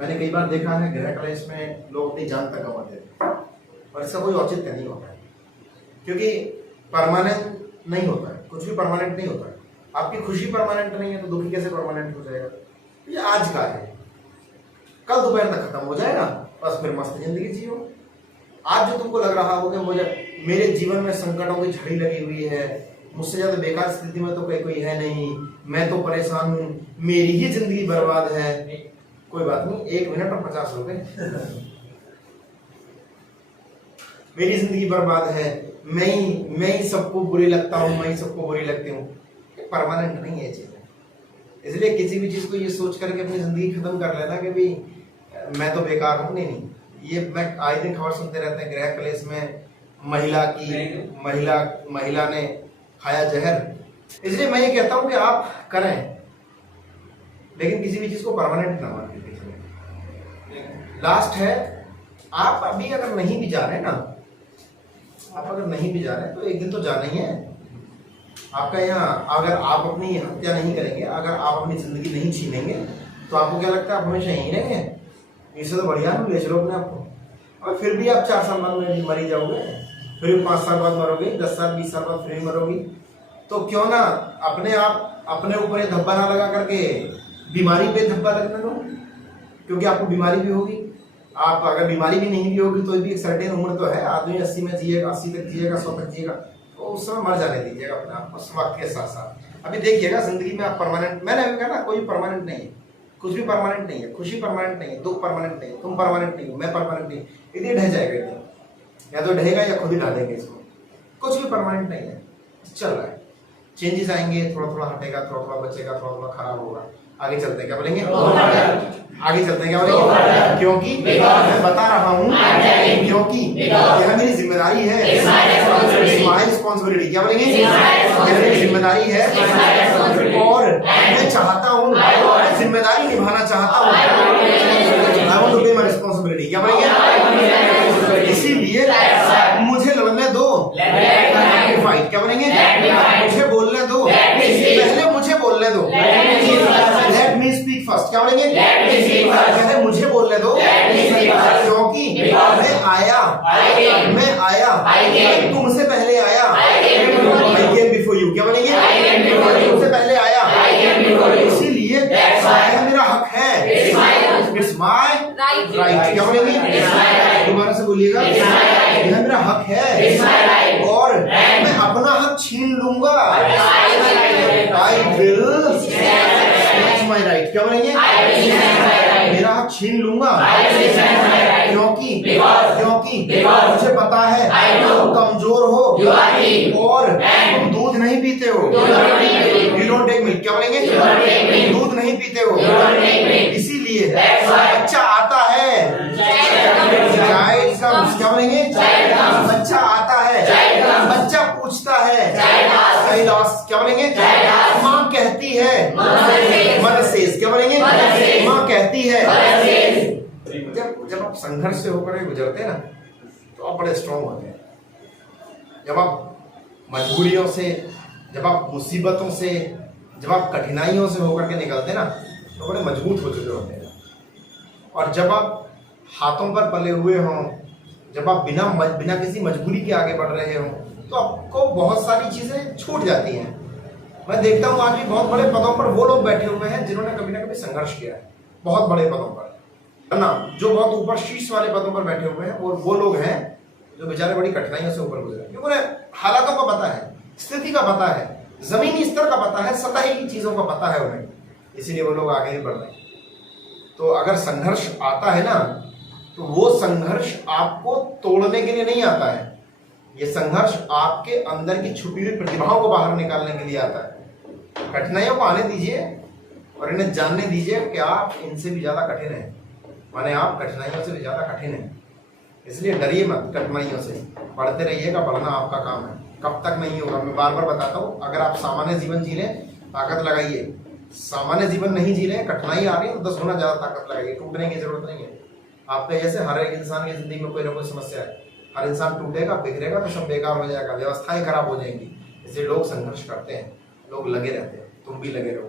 मैंने कई बार देखा है गृह कलेश में लोग अपनी जान तक गंवा देते हैं और इसका कोई औचित्य नहीं होता है, क्योंकि परमानेंट नहीं होता है, कुछ भी परमानेंट नहीं होता है। आपकी खुशी परमानेंट नहीं है तो दुखी कैसे परमानेंट हो जाएगा? ये आज का है, कल दोपहर तक खत्म हो जाएगा, बस फिर मस्त जिंदगी जियो। आज जो तुमको लग रहा हो कि मुझे मेरे जीवन में संकटों की झड़ी लगी हुई है, मुझसे ज्यादा बेकार स्थिति में तो कोई है नहीं, मैं तो परेशान हूं, मेरी ही जिंदगी बर्बाद है, कोई बात नहीं, 1 मिनट और 50 रुपए। मेरी जिंदगी बर्बाद है, मैं ही सबको बुरी लगता हूँ, मैं ही सबको बुरी लगती हूँ, परमानेंट नहीं है चीज। इसलिए किसी भी चीज को ये सोच करके अपनी जिंदगी खत्म कर लेना कि भाई मैं तो बेकार हूँ, नहीं। ये मैं आए दिन खबर सुनते रहते हैं गृह कलेश में महिला ने खाया जहर। इसलिए मैं ये कहता हूं कि आप करें, लेकिन किसी भी चीज को परमानेंट ना मान लीजिए। लास्ट है, आप अभी अगर नहीं भी जा रहे ना, आप अगर नहीं भी जा रहे तो एक दिन तो जाना ही है आपका। यहाँ अगर आप अपनी हत्या नहीं करेंगे, अगर आप अपनी जिंदगी नहीं छीनेंगे, तो आपको क्या लगता है आप हमेशा यहीं रहेंगे? इससे तो बढ़िया है ले चलो अपने आप को। और फिर भी आप 4 साल बाद में मरी जाओगे, फिर भी 5 साल बाद मरोगे, 10 साल 20 साल बाद फिर भी मरोगी। तो क्यों ना अपने आप अपने ऊपर धब्बा ना लगा करके बीमारी पे धब्बा लगने दो, क्योंकि आपको बीमारी भी होगी। आप अगर बीमारी भी नहीं भी होगी तो भी एक सर्टेन उम्र तो है, आदमी 80 में जिएगा, 80 तक जिएगा, 100 तक जिएगा, तो उस समय मर जाने दीजिएगा अपने आप उस वक्त के साथ साथ। अभी देखिएगा जिंदगी में आप परमानेंट, मैंने अभी कहा ना, कोई परमानेंट नहीं है, कुछ भी परमानेंट नहीं है, खुशी परमानेंट नहीं है, दुख परमानेंट नहीं है, तुम परमानेंट नहीं हो, मैं परमानेंट नहीं, इधर ढह जाएगा एकदम, या तो ढहेगा या खुद ही ढा देंगे इसको। कुछ भी परमानेंट नहीं है, चल रहा है, चेंजेस आएंगे, थोड़ा थोड़ा हटेगा, थोड़ा थोड़ा बचेगा, थोड़ा थोड़ा खराब होगा। आगे चलते हैं क्या बोलेंगे? आगे चलते हैं क्या बोलेंगे? क्योंकि मैं बता रहा हूँ, क्योंकि यह मेरी जिम्मेदारी है, माय रिस्पॉन्सिबिलिटी। क्या बोलेंगे? यह मेरी जिम्मेदारी है और मैं चाहता हूँ, मैं जिम्मेदारी निभाना चाहता हूँ। I want to be my responsibility. क्या बोलेंगे? इसीलिए मुझे लड़ने दो, फाइट। क्या बोलेंगे? मुझे बोलने दो, पहले मुझे बोलने दो, लेट मी स्पीक फर्स्ट। क्या बोलेंगे? पहले मुझे बोलने दो, क्योंकि मैं आया, मैं तुमसे पहले आया, I came before you। क्या बोलेंगे? तुमसे पहले आया, इसीलिए यह मेरा हक है, इट्स माय राइट। क्या बोलेंगे? दोबारा से बोलिएगा, यह मेरा हक है और मैं अपना हक छीन लूंगा। I will my right. क्या बोलेंगे? मेरा हक छीन लूंगा, क्योंकि मुझे पता है तुम कमजोर हो और तुम दूध नहीं पीते हो, यू डोंट टेक मिल्क। क्या बोलेंगे? दूध नहीं पीते हो, इसीलिए बच्चा आता है, क्या बोलेंगे? बच्चा आता है, बच्चा पूछता है, क्या बोलेंगे? माँ कहती है, मदर सेज। क्या बोलेंगे? माँ कहती है। जब आप संघर्ष से होकर गुजरते हैं ना, तो आप बड़े स्ट्रांग होते हैं। जब आप मजबूरियों से, जब आप मुसीबतों से, जब आप कठिनाइयों से होकर के निकलते हैं ना, तो बड़े मजबूत हो चुके होते हैं। और जब आप हाथों पर पले हुए हों, जब आप बिना किसी मजबूरी के आगे बढ़ रहे हो, तो आपको बहुत सारी चीजें छूट जाती हैं। मैं देखता हूँ आज भी बहुत बड़े पदों पर वो लोग बैठे हुए हैं जिन्होंने कभी ना कभी संघर्ष किया है, बहुत बड़े पदों पर, है ना। जो बहुत ऊपर शीर्ष वाले पदों पर बैठे हुए हैं वो लोग हैं जो बेचारे बड़ी कठिनाइयों से ऊपर गुजरे, क्योंकि उन्हें हालातों का पता है, स्थिति का पता है, जमीनी स्तर का पता है, सतही चीजों का पता है उन्हें, इसीलिए वो लोग आगे ही बढ़ रहे हैं। तो अगर संघर्ष आता है ना, तो वो संघर्ष आपको तोड़ने के लिए नहीं आता है, ये संघर्ष आपके अंदर की छुपी हुई प्रतिभाओं को बाहर निकालने के लिए आता है। कठिनाइयों को आने दीजिए और इन्हें जानने दीजिए कि आप इनसे भी ज्यादा कठिन हैं, माने आप कठिनाइयों से भी ज्यादा कठिन हैं। इसलिए डरिए मत कठिनाइयों से, पढ़ते रहिएगा, पढ़ना आपका काम है, कब तक नहीं होगा। मैं बार बार बताता हूँ, अगर आप सामान्य जीवन जी लें, ताकत लगाइए, सामान्य जीवन नहीं जी रहे, कठिनाई आ रही है तो 10 गुना ज्यादा ताकत लगाइए, टूटने की जरूरत नहीं है। आपके जैसे हर एक इंसान की जिंदगी में कोई ना कोई समस्या है, हर इंसान टूटेगा, बिखरेगा तो सब बेकार हो जाएगा, व्यवस्थाएं खराब हो जाएंगी। इसलिए लोग संघर्ष करते हैं, लोग लगे रहते हैं, तुम भी लगे रहो,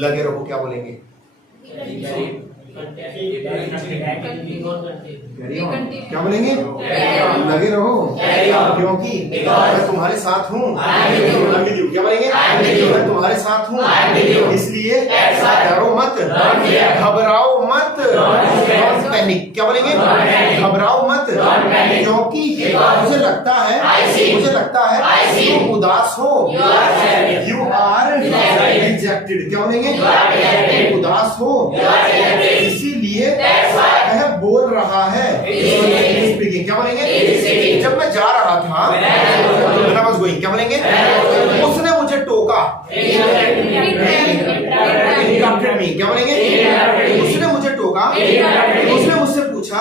लगे रहो। क्या बोलेंगे? क्या बोलेंगे? लगे रहो, क्योंकि मैं तुम्हारे साथ हूँ। क्या बोलेंगे? मैं तुम्हारे साथ हूँ, इसलिए डरो मत, घबराओ मत, डोंट पैनिक। क्या बोलेंगे? घबराओ मत, क्योंकि मुझे लगता है तुम उदास हो। You are rejected. क्या बोलेंगे? तुम उदास हो, इसीलिए वह बोल रहा है। स्पीकिंग। क्या बोलेंगे? जब मैं जा रहा था, क्या बोलेंगे? उसने मुझे टोका। क्या बोलेंगे? उसने मुझे टोका, उसने मुझसे पूछा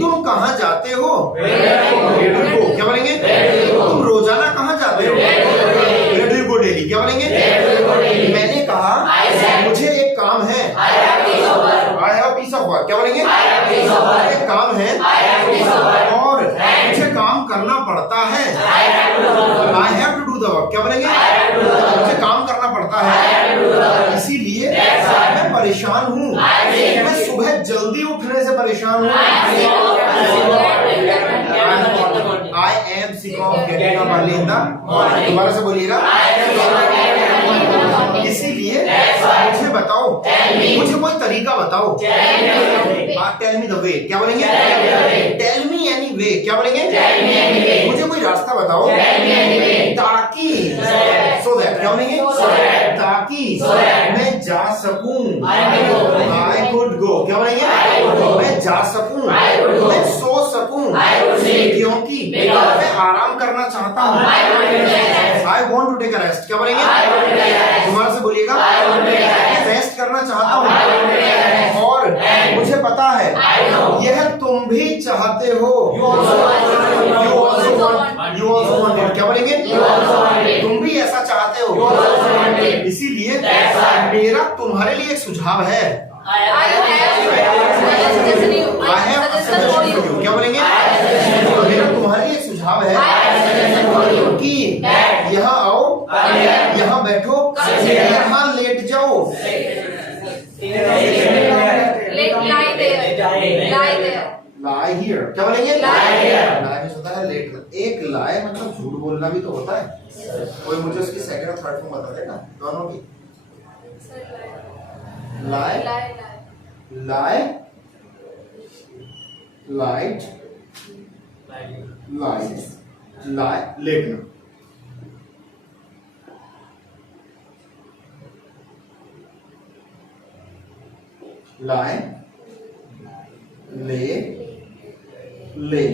तुम कहाँ जाते हो? क्या बोलेंगे? तुम रोजाना कहाँ जाते हो? डेली। क्या बोलेंगे? मैंने कहा मुझे एक काम है। I have a piece of work। क्या बोलेंगे? एक काम है और मुझे काम करना पड़ता है। I have to do the work। क्या बोलेंगे? मुझे काम करना पड़ता है, इसीलिए मैं परेशान हूँ। मैं सुबह जल्दी उठने से परेशान हूँ। I am sick of getting up early in the morning। दोबारा से बोलिएगा। इसीलिए मुझे बताओ, मुझे कोई तरीका बताओ। Tell me the way. क्या बोलेंगे? Tell me any way. क्या बोलेंगे? मुझे कोई रास्ता बताओ, ताकि सो दैट। क्या बोलेंगे? ताकि मैं जा सकूं। I could go. क्या बोलेंगे? मैं जा सकूं, मैं सो सकूं, क्योंकि मैं आराम करना चाहता हूँ। I want to take a rest. क्या बोलेंगे? दोबारा से बोलिएगा। मैं रेस्ट करना चाहता हूँ, और मुझे पता है यह तुम भी चाहते हो। You also want. क्या बोलेंगे? तुम भी ऐसा चाहते हो, इसीलिए मेरा तुम्हारे लिए एक सुझाव है। क्या बोलेंगे? मेरा तुम्हारे लिए एक सुझाव है कि यहाँ आओ, यहाँ बैठो, यहाँ लेट जाओ। लाई हियर। क्या बोलेंगे? लाई होता है लेट। एक लाई मतलब झूठ बोलना भी तो होता है। कोई मुझे उसकी सेकंड और थर्ड फॉर्म बता देगा दोनों की। लाई, लाई, लाइट, लाइट, लाई, लेटना। लाई, ले, ले।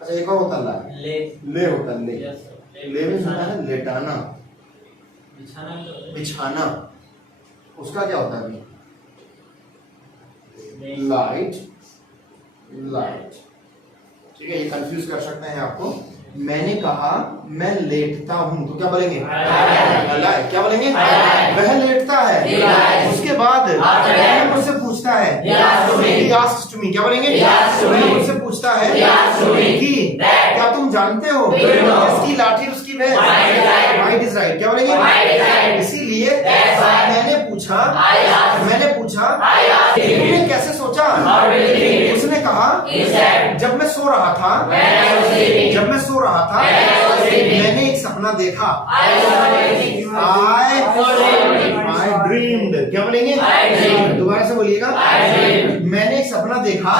अच्छा एक और होता है ले होता है ले में होता है लेटाना, बिछाना। उसका क्या होता है अभी? Light, light. ठीक है, ये कंफ्यूज कर सकते हैं आपको। मैंने कहा मैं लेटता हूँ, तो क्या बोलेंगे? क्या बोलेंगे? वह लेटता है। उसके बाद वह मुझसे पूछता है, क्या बोलेंगे? वह मुझसे पूछता है कि क्या तुम जानते हो इसकी लाठी उसकी भैंस? Might is right. क्या बोलेंगे? इसीलिए मैंने पूछा तुमने कैसे सोचा? उसने कहा जब मैं सो रहा था, मैंने एक सपना देखा। I dreamed। क्या बोलेंगे? दोबारा से बोलिएगा। मैंने एक सपना देखा।